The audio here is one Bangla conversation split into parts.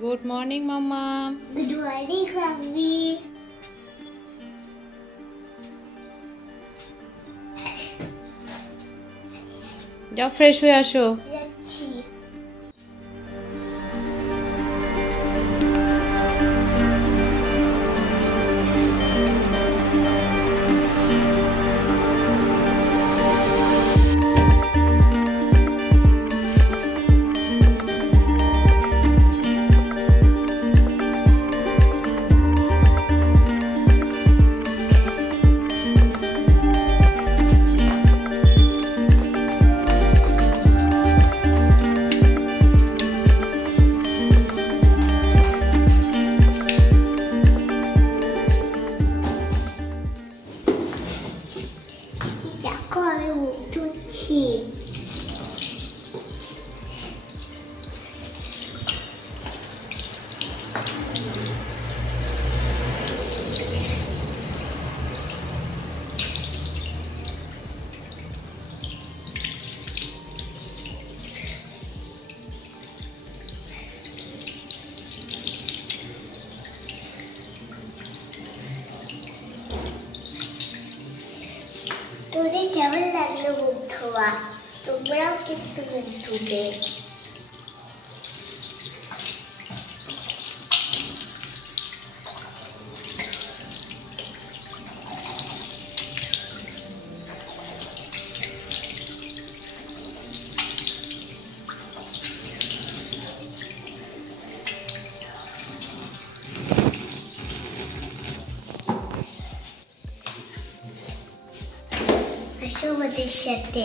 Good morning, Mama. Good morning, Mummy. যাও ফ্রেশ হয়ে আসো। যাচ্ছি। দেখো আমি মুখ ধুচ্ছি। তোদের কেমন লাগলো মুখ ধোয়া? তোমরাও কিন্তু মুখ ধুবে। আসো আমাদের সাথে।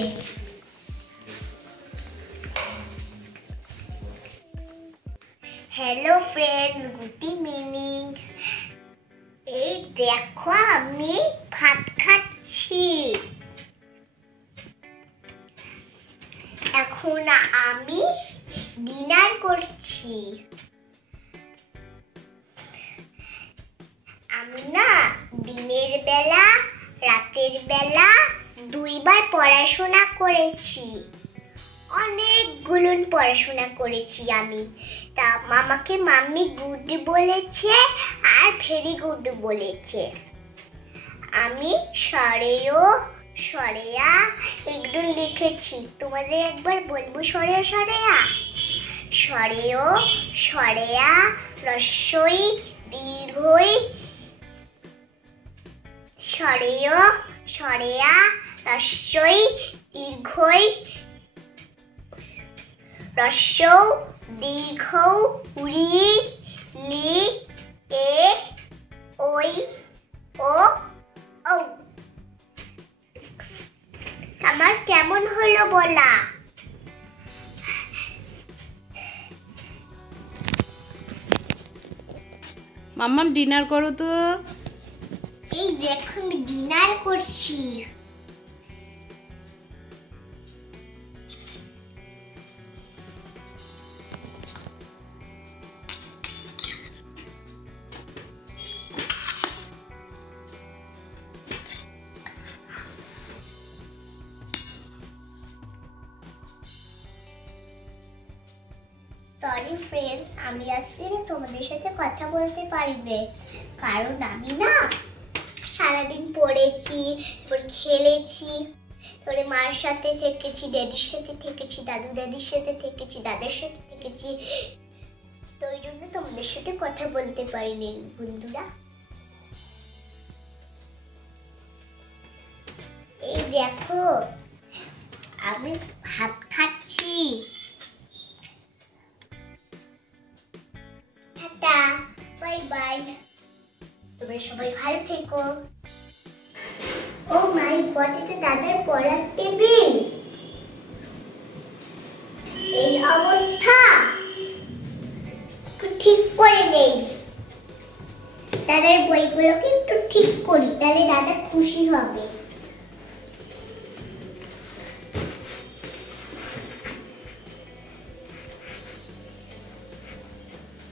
Hello friends, good evening. এই দেখো আমি ভাত খাচ্ছি। এখন আমি ডিনার করছি। আমি না দিনের বেলা রাতের বেলা দুইবার পড়াশোনা করেছি। অনেকগুলো পড়াশোনা করেছি আমি। তা মামাকে মাম্মি গুড বলেছে আর ভেরি গুড বলেছে। আমি সরেও সরেয়া এগুলো লিখেছি। তোমাদের একবার বলবো সরেয়া সরেয়া। সরেও সরেয়া রস্যই দীর্ঘই সরেয় সরেয়া রস্যই দীর্ঘই রস্যৌ দীর্ঘৌ রি লি এ ওই ও ঔ। আমার কেমন হলো বলা? মাম্মাম ডিনার করো তো। এই দেখো আমি ডিনার করছি। সরি ফ্রেন্ডস, আমি আজকে তোমাদের সাথে কথা বলতে পারিনি, কারণ আমি না সারাদিন পড়েছি, খেলেছি, তারপরে মার সাথে থেকেছি, ড্যাডির সাথে থেকেছি, দাদু দাদির সাথে থেকেছি, দাদার সাথে থেকেছি। তো ওই জন্য তোমাদের সাথে কথা বলতে পারিনি বন্ধুরা। এই দেখো আমি ভাত খাচ্ছি। Tata, bye bye. তোমরা সবাই ভালো থেকো। ও মাই গড, এটা দাদার পড়ার টেবিল। এই অবস্থা একটু ঠিক করে নেই। দাদার বইগুলোকে একটু ঠিক করি, তাহলে দাদা খুশি হবে।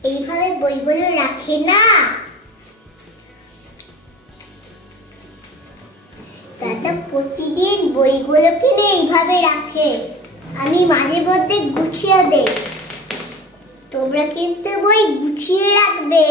এইভাবে বইগুলো রাখে না দাদা, প্রতিদিন বইগুলোকে এইভাবে রাখে। আমি মাঝে মধ্যে গুছিয়ে দেই। তোমরা কিন্তু বই গুছিয়ে রাখবে।